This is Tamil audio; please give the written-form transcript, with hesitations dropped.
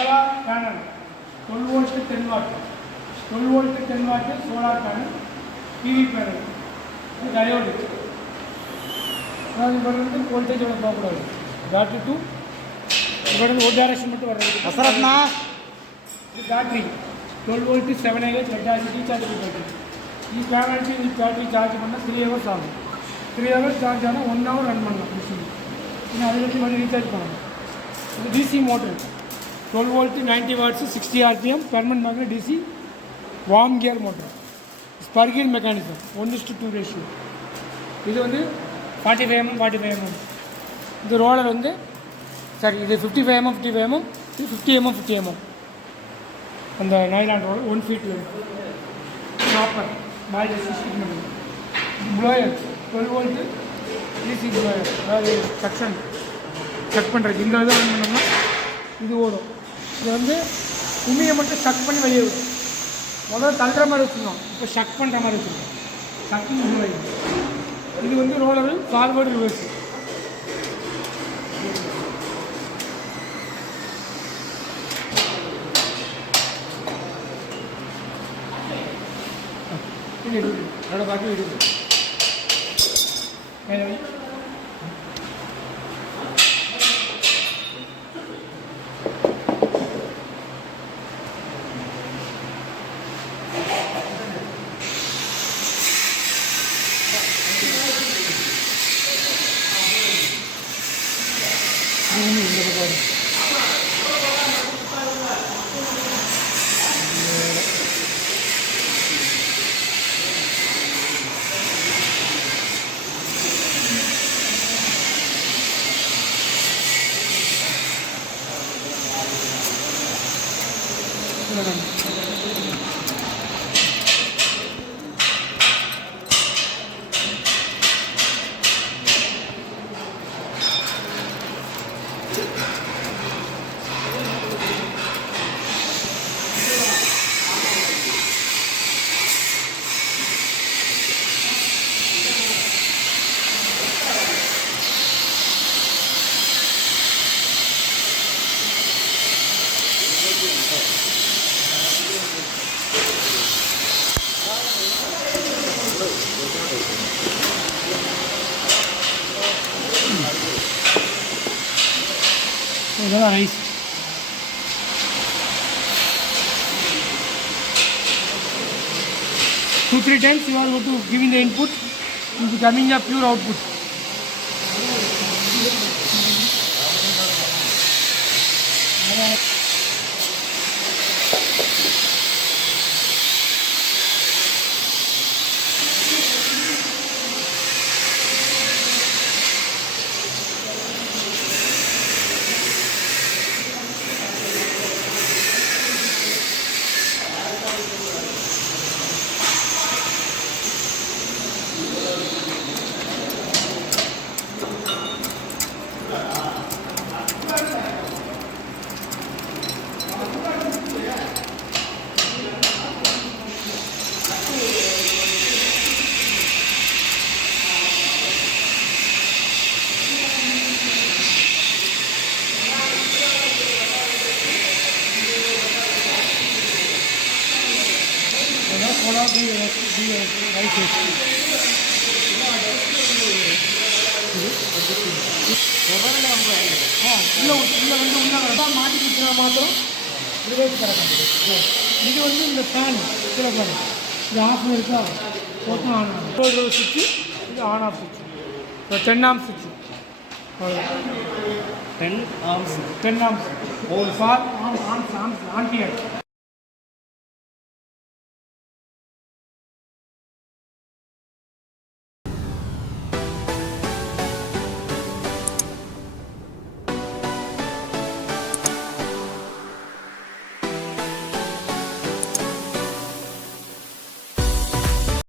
solar panel 12 volt to 10 watt 12 volt to 10 watt solar panel PV panel இது diode இப்போ வந்து வோல்டேஜ் எவ்வளோ பார்க்கக்கூடாது பேட்டரி டூ இப்போ வந்து ஒரு டைரக்ஷன் மட்டும் வர்றது அசரத்னா இது battery 12 volt to 7 Ah rechargeable battery ఈ பேனல்க்கு இந்த பேட்டரி சார்ஜ் பண்ணால் 3 hours ஆகும் 3 hours சார்ஜ் ஆனால் 1 hour ரன் பண்ணலாம் மிஷின் இன்னும் அதை வச்சு மறுபடியும் ரீசார்ஜ் பண்ணலாம் இது DC motor 12 volt 90 watts 60 rpm permanent magnet DC warm gear motor spur gear mechanism 1:2 ratio இது வந்து 45 mm 45 mm இந்த ரோலர் வந்து சாரி இது 55 mm 55 mm இது 50 mm 50 mm அந்த நைலான் ரோலர் 1 feet ப்ராப்பர் மேலே system blower 12 volt DC blower அதாவது செக்ஷன் செக் பண்ணுறது இந்த இதை ரன் பண்ணோம்னா இது ஓடும் இது வந்து உமியை மட்டும் ஷக் பண்ணி வெளியே விடும் முதல்ல தள்ளுற மாதிரி வச்சுருந்தோம் இப்போ ஷக் பண்ணுற மாதிரி வச்சுருக்கோம் ஷக்கிங் இது வந்து ரோலரு ஃபார்வர்டு ரிவர்ஸ் அதோட பாட்டு இருக்கு இந்த பக்கம் இதெல்லாம் rice two three times you are going to giving the input and becoming a pure output. மாட்டிக்கிச்சுனா மாத்திரம் ரிவர்ஸ் கரெக்டாக இது வந்து இந்த ஃபேன் சில ஃபேன் இது ஆஃப் இருக்கா போட்டு ஆன் ஆகும் சுவிட்சு இது ஆன் ஆஃப் சுவிட்சு இப்போ 10 ஆம்ஸ் சுவிட்சு 10 ஆம்ஸ் 10 ஆம்ஸ் ஒரு ஃபார் ஆம்ஸ் ஆம்பியர்